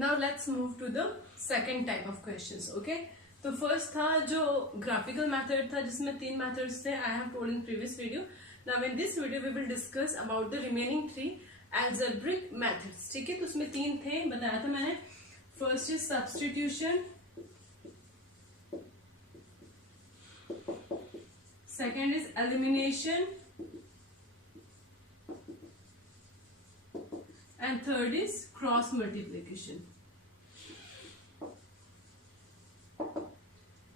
Now let's move to the second type of questions. Okay, तो first था जो graphical method था जिसमें 3 मेथड्स थे. I have told in previous video. Now in this video we will discuss about the remaining 3 algebraic methods. ठीक है, तो उसमें 3 थे, बताया था मैंने. First is substitution, second is elimination, and third is cross multiplication.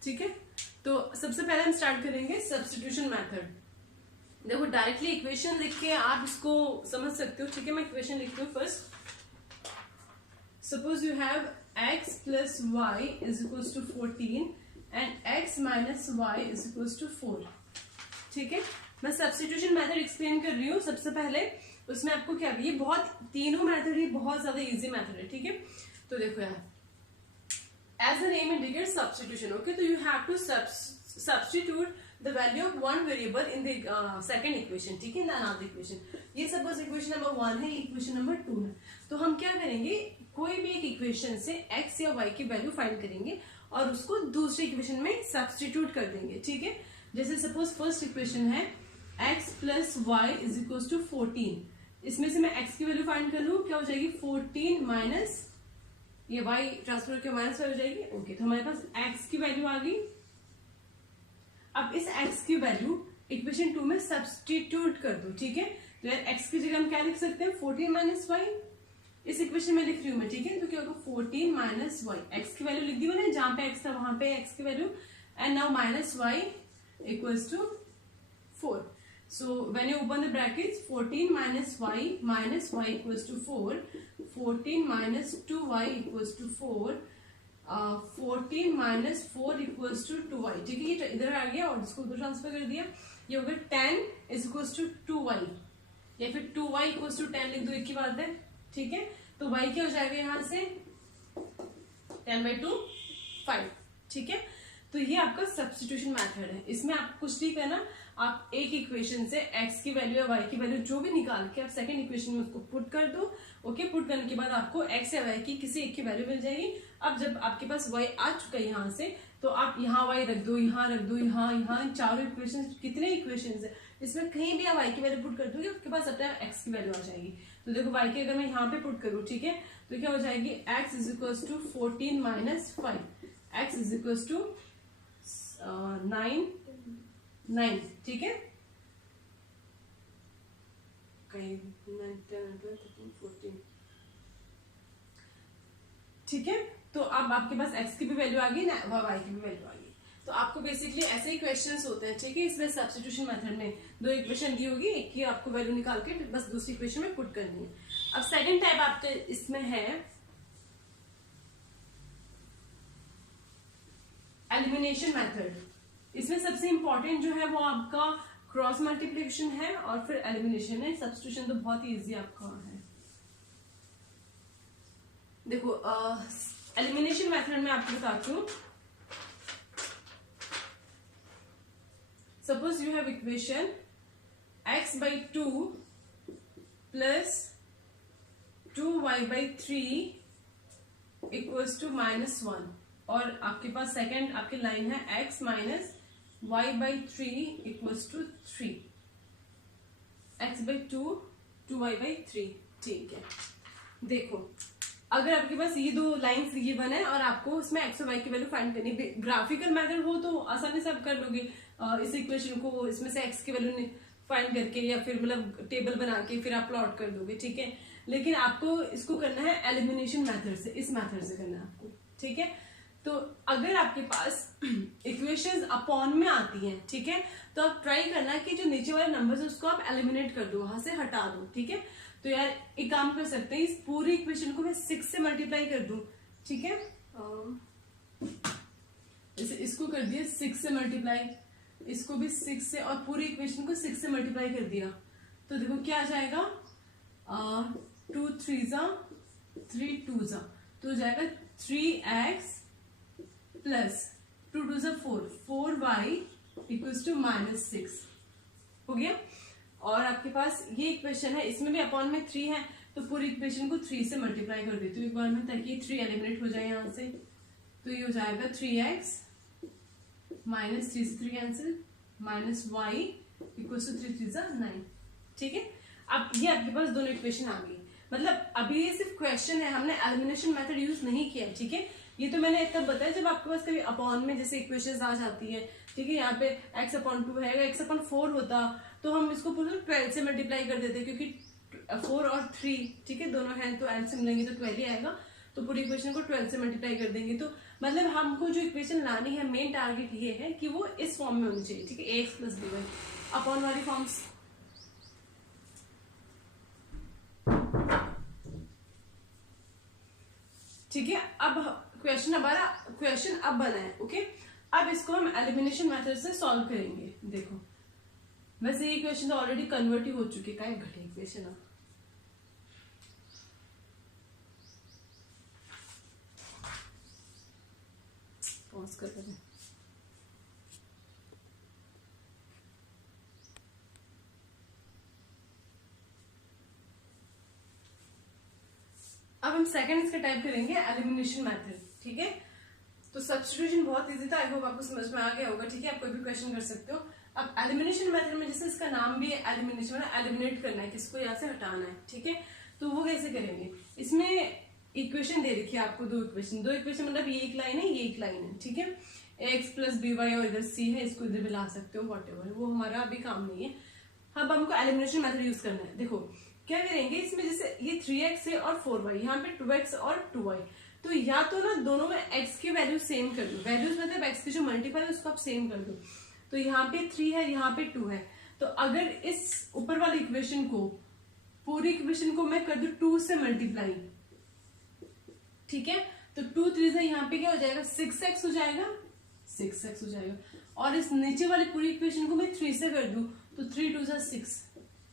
ठीक है, तो सबसे पहले हम स्टार्ट करेंगे सब्स्टिट्यूशन मेथड. देखो, डायरेक्टली इक्वेशन लिख के आप इसको समझ सकते हो. ठीक है, मैं इक्वेशन लिखती हूँ first. Suppose you have x plus y is equal to 14 and x minus y is equal to 4. ठीक है, मैं सब्स्टिट्यूशन मेथड एक्सप्लेन कर रही हूँ. सबसे पहले उसमें आपको क्या, ये बहुत तीनों मेथड ही बहुत ज्यादा इजी मेथड है. ठीक है, तो देखो यार, as the name indicates substitution. Okay, so you have to substitute the value of one variable in the second equation. ठीक है, in the another equation. ये suppose equation number 1 है, equation number 2 है. तो हम क्या करेंगे, कोई भी एक इक्वेशन से x या y की वैल्यू फाइंड करेंगे और उसको दूसरी इक्वेशन में सब्सटीट्यूट कर देंगे. ठीक है, जैसे सपोज फर्स्ट इक्वेशन है x plus y is equal to 14. इसमें से मैं x की वैल्यू फाइंड कर लूं, क्या हो जाएगी 14 माइनस ये y ट्रांसफर के माइनस हो जाएगी. ओके, तो हमारे पास x की वैल्यू आ गई. अब इस x की वैल्यू इक्वेशन 2 में सब्सटीट्यूट कर दो. ठीक है, तो यार x की जगह हम क्या लिख सकते हैं, 14 माइनस वाई. इस इक्वेशन में लिख रही हूं मैं. ठीक है, तो क्या होगा 14 माइनस वाई. x की वैल्यू लिख दी मैंने, जहां पे x था वहां पे x की value, and now minus y equals to 4. So when you open the brackets, 14 minus y equals to 4. 14 minus 2y equals to 4. 14 minus 4 equals to 2y. ठीक है, ये इधर आ गया और इसको उधर ट्रांसफर कर दिया. ये होगा 10 is equals to 2y, या फिर 2y equals to 10 लिख दो, एक ही बात है. ठीक है, तो y क्या हो जाएगा यहाँ से 10/2 5. ठीक है, तो ये आपका सब्स्टिट्यूशन मेथड है. इसमें आप कुछ नहीं करना, आप एक इक्वेशन से x की वैल्यू या y की वैल्यू जो भी निकाल के आप सेकंड इक्वेशन में उसको पुट कर दो. ओके, पुट करने के बाद आपको x या y की किसी एक की वैल्यू मिल जाएगी. अब जब आपके पास y आ चुका है यहाँ से, तो आप यहाँ y रख दो, यहाँ रख दो, यहाँ चारों इक्वेशन, कितने इक्वेशन है इसमें कहीं भी आप y की वैल्यू पुट कर दोगे, आपके पास अपना x की वैल्यू आ जाएगी. तो देखो, y की अगर मैं यहाँ पे पुट करूँ, ठीक है, तो क्या हो जाएगी x is equal to 14 minus 5. x is equal to 9. ठीक है, कहीं 9, 10, 12, 13, 14. ठीक है, तो अब आपके पास x की भी वैल्यू आ गई ना, y की भी वैल्यू आ गई. तो आपको बेसिकली ऐसे ही क्वेश्चंस होते हैं. ठीक है, इसमें सब्स्टिट्यूशन मेथड में 2 इक्वेशन दी होगी, एक की आपको वैल्यू निकाल के बस दूसरी इक्वेशन में पुट करनी है. अब सेकंड टाइप आपके इसमें है एलिमिनेशन मेथड. इसमें सबसे इंपॉर्टेंट जो है वो आपका क्रॉस मल्टीप्लिकेशन है और फिर एलिमिनेशन है. सब्स्टिट्यूशन तो बहुत ही इजी आपका है. देखो, एलिमिनेशन मेथड में आपको बताती हूँ. Suppose you have equation x/2 plus 2y/3 equals to -1, और आपके पास सेकेंड आपकी लाइन है x minus y/3 equals to 3. x/2 2y/3. ठीक है, देखो, अगर आपके पास ये 2 लाइन्स गिवन है और आपको उसमें x और y की वैल्यू फाइंड करनी है, ग्राफिकल मेथड हो तो आसानी से आप कर लोगे. इस इक्वेशन को इसमें से x की वैल्यू फाइंड करके या फिर मतलब टेबल बना के फिर आप प्लॉट कर दोगे. ठीक है, लेकिन आपको इसको करना है एलिमिनेशन मेथड से, इस मेथड से करना है आपको. ठीक है, तो अगर आपके पास इक्वेशंस अपॉन में आती हैं, ठीक है, तो आप ट्राई करना कि जो नीचे वाले नंबर्स है उसको आप एलिमिनेट कर दो, वहां से हटा दो. ठीक है, तो यार एक काम कर सकते हैं, इस पूरी इक्वेशन को मैं 6 से मल्टीप्लाई कर दूं. ठीक है, जैसे इसको कर दिया 6 से मल्टीप्लाई, इसको भी 6 से, और पूरी इक्वेशन को 6 से मल्टीप्लाई कर दिया. तो देखो क्या आ जाएगा, 2 3 3 2 तो हो जाएगा 3x plus 2 2 4, 4y equals to -6 हो गया. और आपके पास ये इक्वेशन है, इसमें भी अपॉन में 3 है, तो पूरी इक्वेशन को 3 से मल्टीप्लाई कर देती हूँ एक बार में, ताकि 3 एलिमिनेट हो जाए यहाँ से। तो ये हो जाएगा 3x माइनस 3 से 3 cancel minus y equal to 3 3 9। ठीक है, अब ये आपके पास दोनों इक्वेशन आ गई। मतलब अभी ये सिर्फ क्वेश्चन है, हमने एलिमिनेशन मेथड यूज नहीं किया। ठीक है, ये तो मैंने तब बताया जब आपके पास कभी अपॉन में जैसे इक्वेशंस आ जाती है। ठीक है, यहाँ पे x/2 है, अगर x/4 होता तो हम इसको पूरा 12 से मल्टीप्लाई कर देते, क्योंकि 4 और 3 ठीक है दोनों हैं तो एल से मिलेंगे तो 12 ही आएगा। तो पूरी इक्वेशन को 12 से मल्टीप्लाई कर देंगे। तो मतलब हमको जो इक्वेशन लानी है, मेन टारगेट ये है कि वो इस फॉर्म में होनी चाहिए। ठीक है, ax + by अपॉन वाली फॉर्म्स। ठीक है, अब क्वेश्चन अब बना है। ओके, अब इसको हम एलिमिनेशन मेथड से सॉल्व करेंगे। देखो वैसे ये क्वेश्चन तो ऑलरेडी कन्वर्ट ही हो चुके का घटे इक्वेशन। पॉज कर दें। अब हम सेकंड इसका टाइप करेंगे एलिमिनेशन मेथड। ठीक है, तो सब्स्टिट्यूशन बहुत इजी था, आई होप आपको समझ में आ गया होगा। ठीक है, आप कोई भी क्वेश्चन कर सकते हो। अब एलिमिनेशन मेथड में जैसे इसका नाम भी है एलिमिनेशन, एलिमिनेट करना है, किसको यहाँ से हटाना है। ठीक है, तो वो कैसे करेंगे, इसमें इक्वेशन दे रखी है आपको, दो इक्वेशन मतलब ये एक लाइन है, ये एक लाइन है। ठीक है, x + by और इधर c है, इसको इधर भी ला सकते हो, वॉटेवर, वो हमारा अभी काम नहीं है। अब हमको एलिमिनेशन मेथड यूज करना है। देखो क्या करेंगे, इसमें जैसे ये 3x है और 4y, यहाँ पे 2x और 2y, तो या तो ना दोनों में x की वैल्यू सेम कर दो, वैल्यूज मतलब x की जो मल्टीपल है उसको आप सेम कर दो। तो यहाँ पे 3 है, यहाँ पे 2 है, तो अगर इस ऊपर वाली इक्वेशन को, पूरी इक्वेशन को मैं कर दू 2 से मल्टीप्लाई। ठीक है, तो 2 3 से यहाँ पे क्या हो जाएगा, 6x हो जाएगा, 6x हो जाएगा। और इस नीचे वाली पूरी इक्वेशन को मैं 3 से कर दूं तो 3 2 6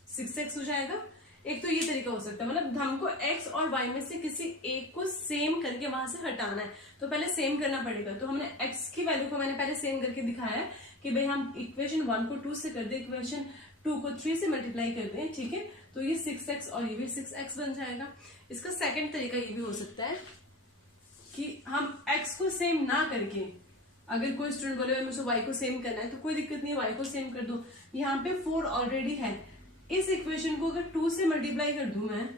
6x हो जाएगा। एक तो ये तरीका हो सकता है, मतलब हमको x और y में से किसी एक को सेम करके वहां से हटाना है, तो पहले सेम करना पड़ेगा। तो हमने x की वैल्यू को मैंने पहले सेम करके दिखाया है कि भाई हम इक्वेशन 1 को 2 से कर दे, इक्वेशन 2 को 3 से मल्टीप्लाई कर दें। ठीक है, तो ये 6x और ये भी 6x बन जाएगा। इसका सेकंड तरीका ये भी हो सकता है कि हम x को सेम ना करके, अगर कोई स्टूडेंट बोले मुझे y को सेम करना है तो कोई दिक्कत नहीं है, y को सेम कर दो। यहाँ पे 4 ऑलरेडी है, इस इक्वेशन को अगर 2 से मल्टीप्लाई कर दूं मैं,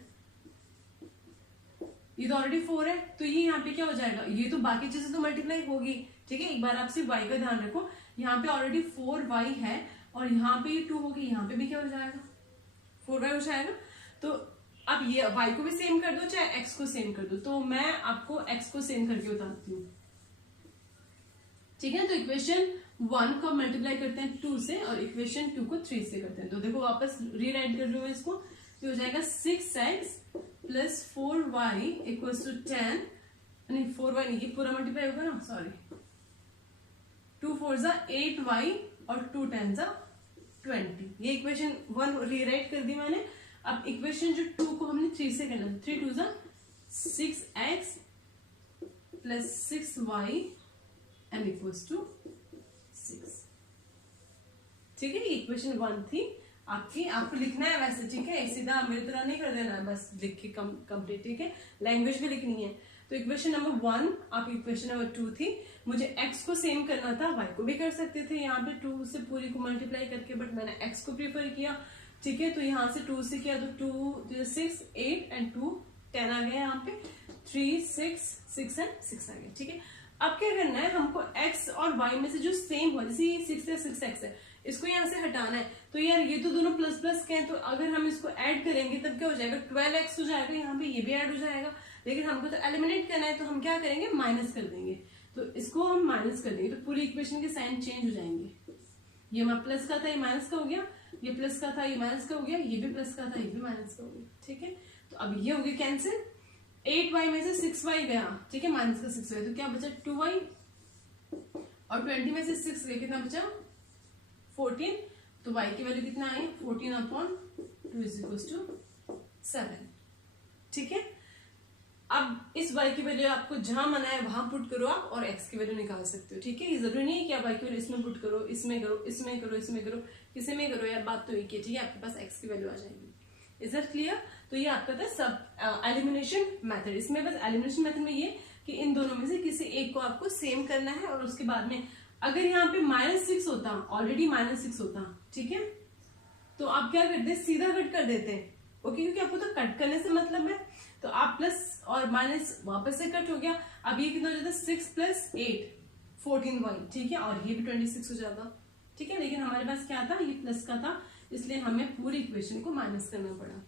ये तो ऑलरेडी 4 है, तो ये यहाँ पे क्या हो जाएगा, ये तो बाकी चीजें तो मल्टीप्लाई होगी। ठीक है, एक बार आप सिर्फ y का ध्यान रखो, यहाँ पे ऑलरेडी 4y है और यहाँ पे ये 2 होगी, यहाँ पे भी क्या हो जाएगा 4y हो जाएगा। तो अब ये y को भी सेम कर दो चाहे x को सेम कर दो, तो मैं आपको x को सेम करके बताती हूँ। ठीक है, तो इक्वेशन 1 को मल्टीप्लाई करते हैं 2 से और इक्वेशन 2 को 3 से करते हैं। तो देखो वापस रीराइट कर रही हूँ इसको, तो हो जाएगा 6x + 4y = 10, नहीं 4y नहीं, ये पूरा मल्टीप्लाई होगा ना, सॉरी, 2 4 8y और 2 10 20। ये इक्वेशन 1 रीराइट कर दी मैंने। अब इक्वेशन जो 2 को हमने 3 से करना, 3 2 6x + 6y = 6। ठीक है, इक्वेशन 1 थी आपकी, आपको लिखना है वैसे। ठीक है, सीधा मेरी तरह नहीं कर देना है, बस लिख के कंप्लीट। ठीक है, लैंग्वेज भी लिखनी है। तो इक्वेशन नंबर 1 आपकी इक्वेशन नंबर 2 थी। मुझे x को सेम करना था, y को भी कर सकते थे यहाँ पे 2 से पूरी को मल्टीप्लाई करके, बट मैंने x को प्रीफर किया। ठीक है, तो यहाँ से 2 से किया तो 2 6 8 एंड 2 10 आ गया, यहाँ पे 3 6 6 एंड 6 आ गया। ठीक है, अब क्या करना है, हमको x और y में से जो सेम हो, जैसे ये 6 है 6x है, इसको यहाँ से हटाना है। तो यार ये तो दोनों प्लस प्लस के हैं, तो अगर हम इसको ऐड करेंगे तब क्या हो जाएगा, 12x हो जाएगा, यहाँ पे ये भी ऐड हो जाएगा। लेकिन हमको तो एलिमिनेट करना है, तो हम क्या करेंगे, माइनस कर देंगे। तो इसको हम माइनस कर देंगे, तो पूरी इक्वेशन के साइन चेंज हो जाएंगे। ये प्लस का था, ये माइनस का हो गया, ये प्लस का था, ये माइनस का हो गया, ये भी प्लस का था, ये भी माइनस का हो गया। ठीक है, तो अब ये हो गया कैंसिल, 8y में से 6y गया। ठीक है, माइनस का 6y, तो क्या बचा 2y, और 20 में से 6 गया, कितना बचा 14। तो y की वैल्यू कितना आई, 14/2 = 7। ठीक है, अब इस y की वैल्यू आपको जहां मना है वहां पुट करो आप, और x की वैल्यू निकाल सकते हो। ठीक है, ये जरूरी नहीं है कि आप y की वैल्यू इसमें पुट करो, इसमें करो, इसमें करो, इसमें करो, किसी में करो, यार बात तो एक ही है। ठीक है, आपके पास x की वैल्यू आ जाएगी। Is that clear? तो ये आपका था सब एलिमिनेशन मेथड। इसमें बस एलिमिनेशन मेथड में ये कि इन दोनों में से किसी एक को आपको सेम करना है, और उसके बाद में अगर यहाँ पे -6 होता, ऑलरेडी -6 होता, ठीक है, तो आप क्या करते हैं, सीधा कट कर देते हैं, ओके, क्योंकि आपको तो कट करने से मतलब है। तो आप प्लस और माइनस वापस से कट हो गया। अब ये कितना हो जाता है, 6 + 8 14y, ठीक है, और ये भी 26 हो जाता, ठीक है। लेकिन हमारे पास क्या था, ये प्लस का था, इसलिए हमें पूरी इक्वेशन को माइनस करना पड़ा,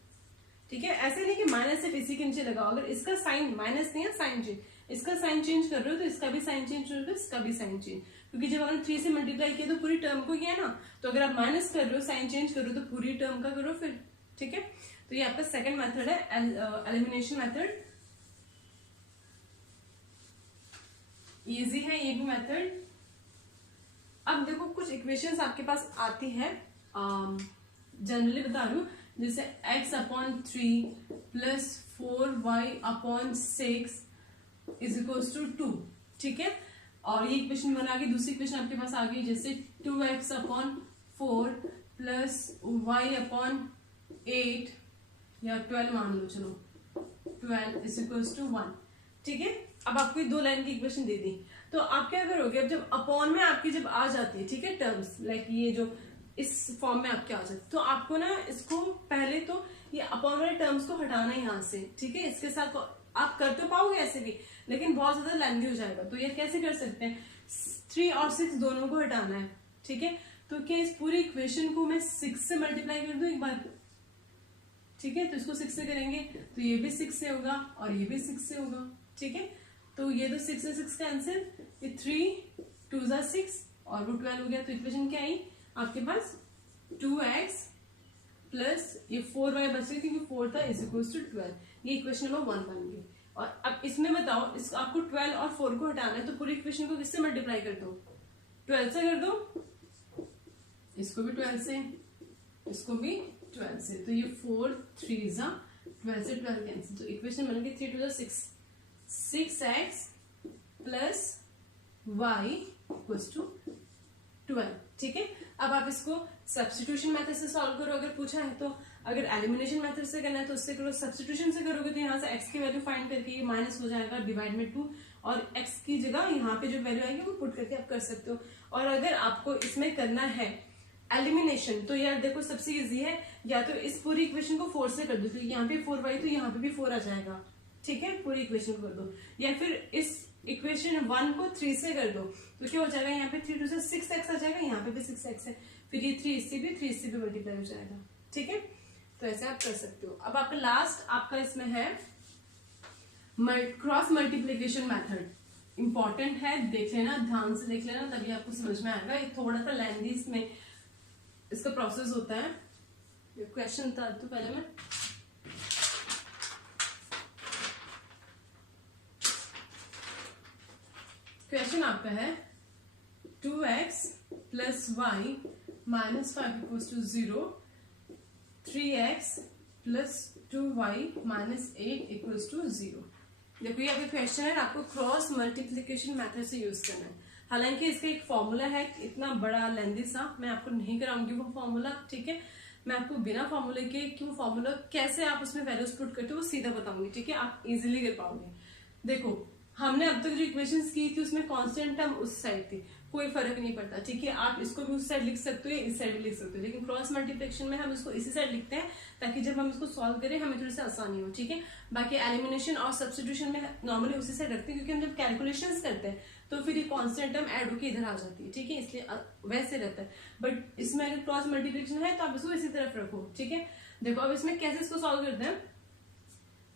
ठीक है। ऐसे नहीं कि माइनस सिर्फ इसी के नीचे लगाओ, अगर इसका साइन माइनस नहीं है, साइन चेंज, इसका साइन चेंज कर रहे हो तो इसका भी साइन चेंज कर रहे हो, इसका भी साइन चेंज, क्योंकि जब हमने 3 से मल्टीप्लाई किया तो पूरी टर्म को किया ना, तो अगर आप माइनस कर रहे हो, साइन चेंज कर रहे हो, तो पूरी टर्म का करो फिर, ठीक है। तो ये आपका सेकंड मेथड है, एलिमिनेशन मेथड। इजी है ये भी मेथड। अब देखो कुछ इक्वेशंस आपके पास आती है, जनरली बता रही हूँ, जैसे x/3 + 4y/6 = 2, ठीक है। और ये इक्वेशन बना के दूसरी इक्वेशन आपके पास आ गई, जैसे 2x/4 + y/8 या 12 मान लो, चलो 12 = 1, ठीक है। अब आपको ये 2 लाइन की इक्वेशन दे दी, तो आप क्या करोगे, अब जब अपॉन में आपकी जब आ जाती है, ठीक है, टर्म्स लाइक ये जो इस फॉर्म में आपके आ जाते, तो आपको ना इसको पहले तो ये अपॉन वाले टर्म्स को हटाना है यहाँ से, ठीक है। इसके साथ आप कर तो पाओगे ऐसे भी, लेकिन बहुत ज्यादा लेंथी हो जाएगा। तो ये कैसे कर सकते हैं, 3 और 6 दोनों को हटाना है, ठीक है। तो क्या इस पूरी इक्वेशन को मैं 6 से मल्टीप्लाई कर दूं एक बार, ठीक है। तो इसको 6 से करेंगे तो ये भी 6 से होगा और ये भी 6 से होगा, ठीक है। तो ये तो 6 से 6 कैंसिल, ये 3 2 = 6 और वो 12 हो गया। तो इक्वेशन क्या आई आपके पास, 2x + ये 4y बच गया क्योंकि 4 था, = 12। ये इक्वेशन नंबर 1 बन गई। और अब इसमें बताओ, इस आपको 12 और 4 को हटाना है, तो पूरी इक्वेशन को किससे मल्टीप्लाई कर दो, 12 से कर दो, इसको भी 12 से, इसको भी 12 से। तो ये 4 3 = 12 से 12 कैंसिल, तो इक्वेशन बन गई 3 2 = 6, 6x + y = 12, ठीक है। अब आप इसको सब्स्टिट्यूशन मेथड से सॉल्व करो अगर पूछा है तो, अगर एलिमिनेशन मेथड से करना है तो उससे करो, सब्स्टिट्यूशन से करोगे तो यहाँ से x की वैल्यू फाइंड करके ये माइनस हो जाएगा, डिवाइड में 2, और x की जगह यहाँ पे जो वैल्यू आएगी वो पुट करके आप कर सकते हो। और अगर आपको इसमें करना है एलिमिनेशन, तो यार देखो सबसे इजी है, या तो इस पूरी इक्वेशन को 4 से कर दो, तो यहाँ पे 4y तो यहाँ पे भी 4 आ जाएगा, ठीक है, पूरी इक्वेशन को कर दो। या फिर इस इक्वेशन 1 को 3 से कर दो, तो क्या हो जाएगा, यहाँ पे 3 2 = 6x आ जाएगा, यहाँ पे भी 6x है, फिर ये 3 इससे भी मल्टीप्लाई हो जाएगा, ठीक है। तो ऐसे आप कर सकते हो। अब आपका लास्ट आपका इसमें है क्रॉस मल्टीप्लीकेशन मेथड, इंपॉर्टेंट है, देख लेना, ध्यान से देख लेना, तभी आपको समझ में आएगा। ये थोड़ा सा लेंथी इसमें इसका प्रोसेस होता है। क्वेश्चन था तो पहले मैं क्वेश्चन आपका है 2x + y - 5 = 0, 3x + 2y - 8 = 0। देखो ये आपका क्वेश्चन है, आपको क्रॉस मल्टीप्लिकेशन मेथड से यूज करना है। हालांकि इसका एक फॉर्मूला है, इतना बड़ा लेंथी सा, मैं आपको नहीं कराऊंगी वो फॉर्मूला, ठीक है। मैं आपको बिना फॉर्मूले के कि वो फॉर्मूला कैसे आप उसमें वैल्यूज पुट करते हो वो सीधा बताऊंगी, ठीक है, आप इजीली कर पाओगे। देखो हमने अब तक जो इक्वेशंस की थी उसमें कांस्टेंट टर्म उस साइड थी, कोई फर्क नहीं पड़ता, ठीक है। आप इसको भी उस साइड लिख सकते हो या इस साइड भी लिख सकते हो, लेकिन क्रॉस मल्टीप्लिकेशन में हम इसको इसी साइड लिखते हैं ताकि जब हम इसको सॉल्व करें हमें थोड़ी सी आसानी हो, ठीक है। बाकी एलिमिनेशन और सब्स्टिट्यूशन में नॉर्मली उसी साइड रखते हैं, क्योंकि हम जब कैलकुलेशंस करते हैं तो फिर ये कांस्टेंट टर्म ऐड होकर इधर आ जाती है, ठीक है, इसलिए वैसे रहता है। बट इसमें अगर क्रॉस मल्टीप्लिकेशन है तो आप इसको इसी तरफ रखो, ठीक है। देखो अब इसमें कैसे इसको सॉल्व करते हैं,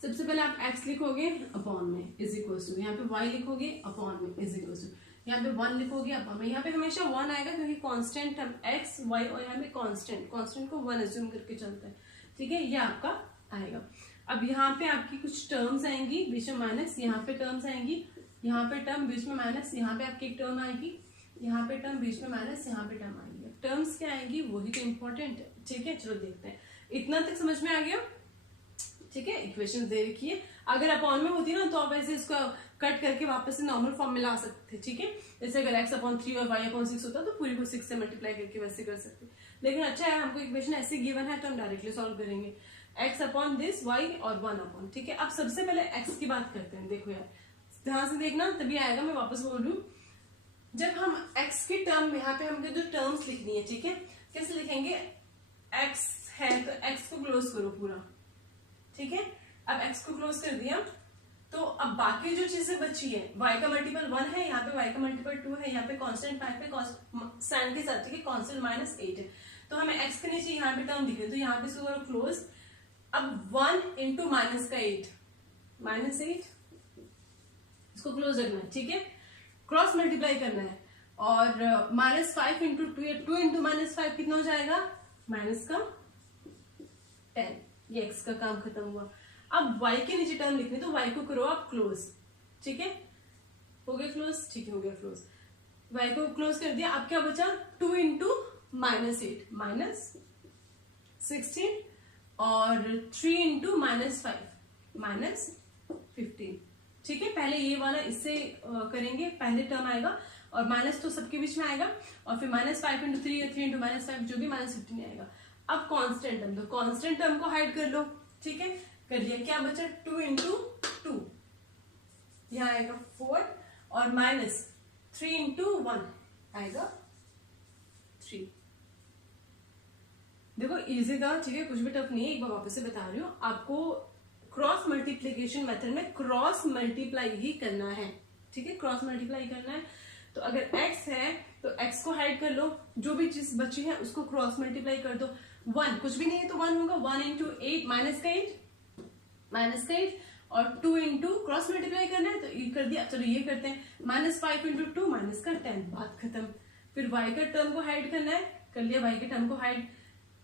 सबसे पहले आप x लिखोगे अपॉन में = यहाँ पे y लिखोगे अपॉन में = यहाँ पे 1 लिखोगे अपॉन में, यहाँ पे हमेशा 1 आएगा क्योंकि कांस्टेंट टर्म x y और यहाँ पे कांस्टेंट को 1 अज्यूम करके चलता है, ठीक है, ये आपका आएगा। अब यहाँ पे आपकी कुछ टर्म्स आएंगी बीच में माइनस, यहाँ पे टर्म्स आएंगी, यहाँ पे टर्म बीच में माइनस, यहाँ पे आपकी एक टर्म आएगी, यहाँ पे टर्म बीच में माइनस, यहाँ पे टर्म आएगी। टर्म्स क्या आएंगी वही तो इम्पोर्टेंट है, ठीक है। चलो देखते हैं, इतना तक समझ में आ गया, ठीक है। इक्वेशन दे रखी है, अगर अपॉन में होती ना तो आप ऐसे इसको कट करके वापस से नॉर्मल फॉर्म में ला सकते थे, ठीक है। जैसे अगर x/3 और y/6 होता तो पूरी को 6 से मल्टीप्लाई करके वैसे कर सकते, लेकिन अच्छा है हमको इक्वेशन ऐसे गिवन है तो हम डायरेक्टली सॉल्व करेंगे। x अपॉन दिस y और 1 अपॉन, ठीक है। अब सबसे पहले x की बात करते हैं। देखो यार ध्यान से देखना तभी आएगा, मैं वापस बोल रही हूँ। जब हम x की टर्म, यहाँ पे हमने जो टर्म्स लिखनी है, ठीक है, कैसे लिखेंगे, x है तो x को क्लोज करो पूरा, ठीक है। अब x को क्लोज कर दिया तो अब बाकी जो चीजें बची है, y का मल्टीपल 1 है, यहाँ पे y का मल्टीपल 2 है, यहाँ पे कांस्टेंट 5 पे साइन के साथ, ठीक है, कांस्टेंट -8 है। तो हमें x के नीचे यहाँ पे टर्म दिखे तो यहाँ पे इसको करो क्लोज। अब 1 इंटू माइनस का 8, -8 इसको क्लोज रखना है, ठीक है, क्रॉस मल्टीप्लाई करना है। और -5 इंटू 2 इंटू -5 कितना हो जाएगा, माइनस का 10। ये x का काम खत्म हुआ। अब y के नीचे टर्म लिखनी, तो y को करो आप क्लोज, ठीक है, हो गया क्लोज, ठीक है, हो गया क्लोज। y को क्लोज कर दिया। अब क्या बचा, 2 इंटू -8 -16 और 3 इंटू -5 -15, ठीक है। पहले ये वाला इससे करेंगे, पहले टर्म आएगा और माइनस तो सबके बीच में आएगा, और फिर -5 इंटू 3 3 इंटू -5 जो भी -15 आएगा। अब कांस्टेंट टर्म, तो कांस्टेंट टर्म को हाइड कर लो, ठीक है, कर लिया। क्या बचा, 2 इंटू 2 यहाँ आएगा 4 और -3 इंटू 1 आएगा 3। देखो इजी था, ठीक है, कुछ भी टफ नहीं है। एक बार वापस से बता रही हूँ आपको, क्रॉस मल्टीप्लीकेशन मेथड में क्रॉस मल्टीप्लाई ही करना है, ठीक है, क्रॉस मल्टीप्लाई करना है। तो अगर x है तो x को हाइड कर लो, जो भी चीज बची है उसको क्रॉस मल्टीप्लाई कर दो। 1 कुछ भी नहीं है तो 1 होगा, 1 इंटू 8 -8 और 2 इंटू क्रॉस मल्टीप्लाई करना है तो ये कर दिया। चलो ये करते हैं, -5 इंटू 2 -10, बात खत्म। फिर y का टर्म को हाइड करना है, कर लिया y के टर्म को हाइड।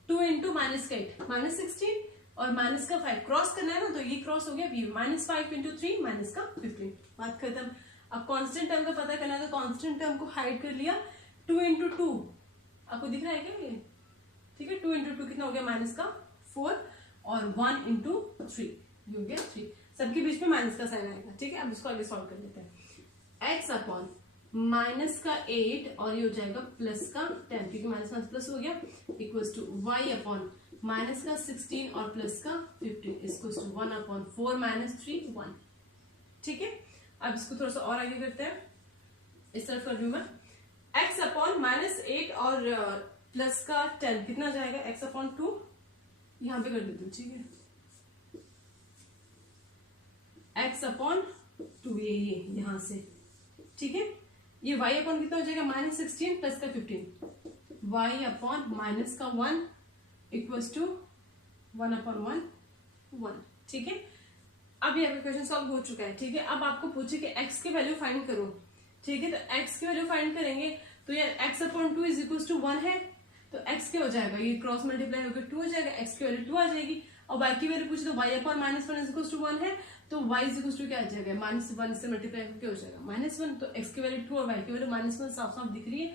2 इंटू -8 -16 और -5 क्रॉस करना है ना, तो ये क्रॉस हो गया, -5 इंटू 3 -15, बात खत्म। अब कांस्टेंट टर्म का पता करना है तो कांस्टेंट टर्म को हाइड कर लिया। 2 इंटू 2 आपको दिख रहा है क्या ये, ठीक है, 2 इंटू 2 कितना हो गया, -4 और 1 इंटू 3 ये हो गया 3। सबके बीच में माइनस का साइन आएगा, ठीक है। अब इसको आगे सॉल्व कर लेते हैं। x अपॉन -8 और ये हो जाएगा प्लस का 10, क्योंकि माइनस प्लस हो गया, इक्वल्स टू y अपॉन -16 और प्लस का 15 इक्वल्स टू 1 अपॉन 4 -3 1, ठीक है। अब इसको थोड़ा सा और आगे करते हैं, इस तरफ कर रही हूं मैं। x अपॉन -8 और प्लस का 10 कितना जाएगा, x अपॉन 2 यहां पे कर देती हूँ, ठीक है, x अपॉन 2 ये यहां से, ठीक है। ये y अपॉन कितना हो जाएगा, -16 प्लस का 15, y अपॉन माइनस का 1 इक्वल्स टू 1 अपॉन 1, ठीक है। अब ये क्वेश्चन सॉल्व हो चुका है, ठीक है। अब आपको पूछे कि x की वैल्यू फाइंड करो, ठीक है, तो x की वैल्यू फाइंड करेंगे तो यार x upon 2 is equals to 1 है, तो x क्या हो जाएगा, ये क्रॉस मल्टीप्लाई होकर 2 हो जाएगा, x की वैल्यू 2 आ जाएगी। और y की वैल्यू पूछे तो y upon -1 is equals to 1 है, तो y इज इक्वल्स टू क्या आ जाएगा, -1 से मल्टीप्लाई करके हो जाएगा -1, तो x की वैल्यू 2 और y की वैल्यू -1 साफ साफ दिख रही है।